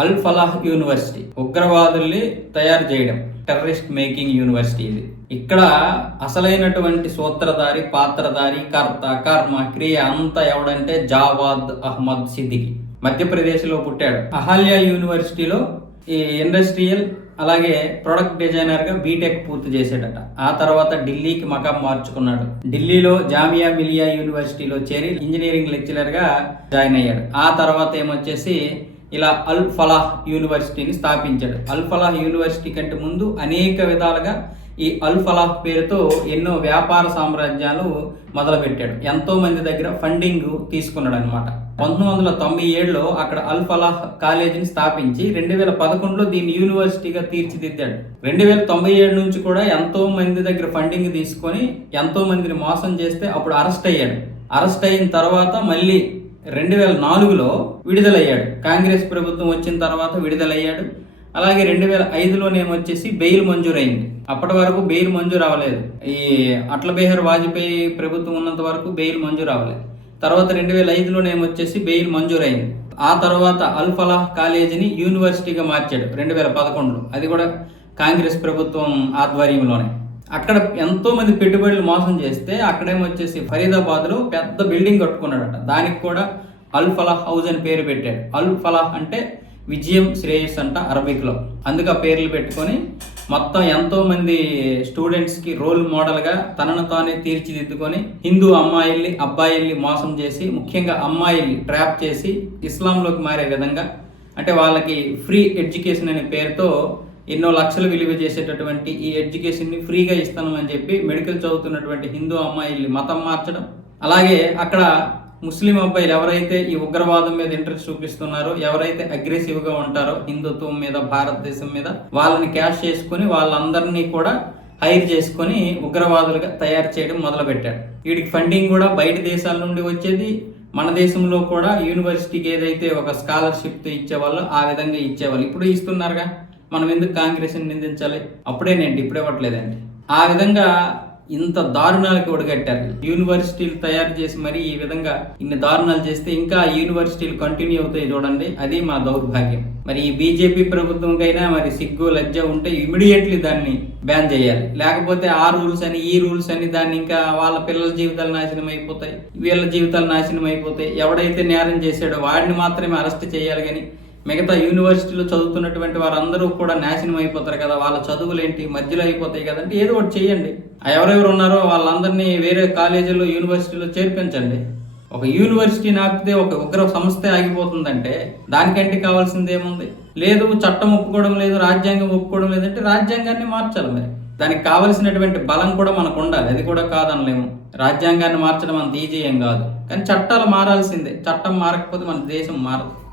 అల్ Falah university ఉగ్రవాదుల్ని తయారు చేయడం terrorist making university ఇది. ఇక్కడ అసలైనటువంటి సూత్రధారి పాత్రధారి కర్త కర్మ క్రియ అంతా ఎవడంటే జావాద్ అహ్మద్ సిద్దికి. మధ్యప్రదేశ్లో పుట్టాడు. అహల్య యూనివర్సిటీలో ఈ ఇండస్ట్రియల్ అలాగే ప్రొడక్ట్ డిజైనర్గా బీటెక్ పూర్తి చేశాడట. ఆ తర్వాత ఢిల్లీకి మకాం మార్చుకున్నాడు. ఢిల్లీలో జామియా మిలియా యూనివర్సిటీలో చేరి ఇంజనీరింగ్ లెక్చరర్గా జాయిన్ అయ్యాడు. ఆ తర్వాత ఏమొచ్చేసి ఇలా అల్ ఫలాహ్ యూనివర్సిటీని స్థాపించాడు. అల్ ఫలాహ్ యూనివర్సిటీ కంటే ముందు అనేక విధాలుగా ఈ అల్ ఫలాహ్ పేరుతో ఎన్నో వ్యాపార సామ్రాజ్యాలు మొదలుపెట్టాడు. ఎంతో మంది దగ్గర ఫండింగ్ తీసుకున్నాడు అనమాట పంతొమ్మిది వందల తొంభై ఏడులో అక్కడ అల్ ఫలాహ్ కాలేజీని స్థాపించి రెండు వేల పదకొండులో దీన్ని యూనివర్సిటీగా తీర్చిదిద్దాడు. రెండు వేల తొంభై ఏడు నుంచి కూడా ఎంతో మంది దగ్గర ఫండింగ్ తీసుకొని ఎంతో మందిని మోసం చేస్తే అప్పుడు అరెస్ట్ అయ్యాడు. అరెస్ట్ అయిన తర్వాత మళ్ళీ రెండు వేల నాలుగులో విడుదలయ్యాడు. కాంగ్రెస్ ప్రభుత్వం వచ్చిన తర్వాత విడుదలయ్యాడు. అలాగే రెండు వేల ఐదులోనేమొచ్చేసి బెయిల్ మంజూరైంది. అప్పటి వరకు బెయిల్ మంజూరు అవ్వలేదు. ఈ అట్ల బిహార్ వాజ్పేయి ప్రభుత్వం ఉన్నంత వరకు బెయిల్ మంజూరు అవ్వలేదు. తర్వాత రెండు వేల ఐదులోనేమొచ్చేసి బెయిల్ మంజూరైంది. ఆ తర్వాత అల్ ఫలాహ్ కాలేజీని యూనివర్సిటీగా మార్చాడు రెండు వేల పదకొండులో. అది కూడా కాంగ్రెస్ ప్రభుత్వం ఆధ్వర్యంలోనే. అక్కడ ఎంతో మంది పెట్టుబడులు మోసం చేస్తే అక్కడేమొచ్చేసి ఫరీదాబాద్లో పెద్ద బిల్డింగ్ కట్టుకున్నాడట. దానికి కూడా అల్ ఫలాహ్ హౌస్ అని పేరు పెట్టాడు. అల్ ఫలాహ్ అంటే విజయం శ్రేయస్ అంట అరబిక్లో. అందుకు ఆ పేర్లు పెట్టుకొని మొత్తం ఎంతో మంది స్టూడెంట్స్కి రోల్ మోడల్గా తనను తానే తీర్చిదిద్దుకొని హిందూ అమ్మాయిల్ని అబ్బాయిల్ని మోసం చేసి ముఖ్యంగా అమ్మాయిల్ని ట్రాప్ చేసి ఇస్లాంలోకి మారే విధంగా అంటే వాళ్ళకి ఫ్రీ ఎడ్యుకేషన్ అనే పేరుతో ఎన్నో లక్షలు విలువ చేసేటటువంటి ఈ ఎడ్యుకేషన్ని ఫ్రీగా ఇస్తాను అని చెప్పి మెడికల్ చదువుతున్నటువంటి హిందూ అమ్మాయిల్ని మతం మార్చడం. అలాగే అక్కడ ముస్లిం అబ్బాయిలు ఎవరైతే ఈ ఉగ్రవాదం మీద ఇంట్రెస్ట్ చూపిస్తున్నారో ఎవరైతే అగ్రెసివ్గా ఉంటారో హిందుత్వం మీద భారతదేశం మీద వాళ్ళని క్యాష్ చేసుకుని వాళ్ళందరినీ కూడా హైర్ చేసుకొని ఉగ్రవాదులుగా తయారు చేయడం మొదలుపెట్టాడు వీడికి ఫండింగ్ కూడా బయట దేశాల నుండి వచ్చేది. మన దేశంలో కూడా యూనివర్సిటీకి ఏదైతే ఒక స్కాలర్షిప్ ఇచ్చేవాళ్ళో ఆ విధంగా ఇచ్చేవాళ్ళు. ఇప్పుడు ఇస్తున్నారుగా. మనం ఎందుకు కాంగ్రెస్ని నిందించాలి? అప్పుడేనండి ఇప్పుడే ఇవ్వట్లేదండి ఆ విధంగా ఇంత దారుణాలకు ఒడగట్టారు. యూనివర్సిటీలు తయారు చేసి మరి ఈ విధంగా ఇన్ని దారుణాలు చేస్తే ఇంకా యూనివర్సిటీలు కంటిన్యూ అవుతాయి చూడండి. అది మా దౌర్భాగ్యం. మరి ఈ బీజేపీ ప్రభుత్వంకైనా మరి సిగ్గు లజ్జ ఉంటే ఇమీడియట్లీ దాన్ని బ్యాన్ చేయాలి. లేకపోతే ఆ రూల్స్ అని ఈ రూల్స్ అని దాన్ని ఇంకా వాళ్ళ పిల్లల జీవితాలు నాశనం అయిపోతాయి. వీళ్ళ జీవితాలు నాశనం అయిపోతాయి. ఎవడైతే నేరం చేశాడో వాడిని మాత్రమే అరెస్ట్ చేయాలి కానీ మిగతా యూనివర్సిటీలో చదువుతున్నటువంటి వారందరూ కూడా నాశనం అయిపోతారు కదా వాళ్ళ చదువులు ఏంటి మధ్యలో అయిపోతాయి కదంటే ఏదో ఒకటి చేయండి. ఎవరెవరు ఉన్నారో వాళ్ళందరినీ వేరే కాలేజీలో యూనివర్సిటీలో చేర్పించండి. ఒక యూనివర్సిటీని ఆపితే ఒక ఉగ్ర సంస్థ ఆగిపోతుందంటే దానికంటే కావాల్సింది ఏముంది? లేదు చట్టం ఒప్పుకోవడం లేదు రాజ్యాంగం ఒప్పుకోవడం లేదంటే రాజ్యాంగాన్ని మార్చాలి మరి. దానికి కావలసినటువంటి బలం కూడా మనకు ఉండాలి. అది కూడా కాదనలేము. రాజ్యాంగాన్ని మార్చడం అంత ఈజీ ఏం కాదు. కానీ చట్టాలు మారాల్సిందే. చట్టం మారకపోతే మన దేశం మారదు.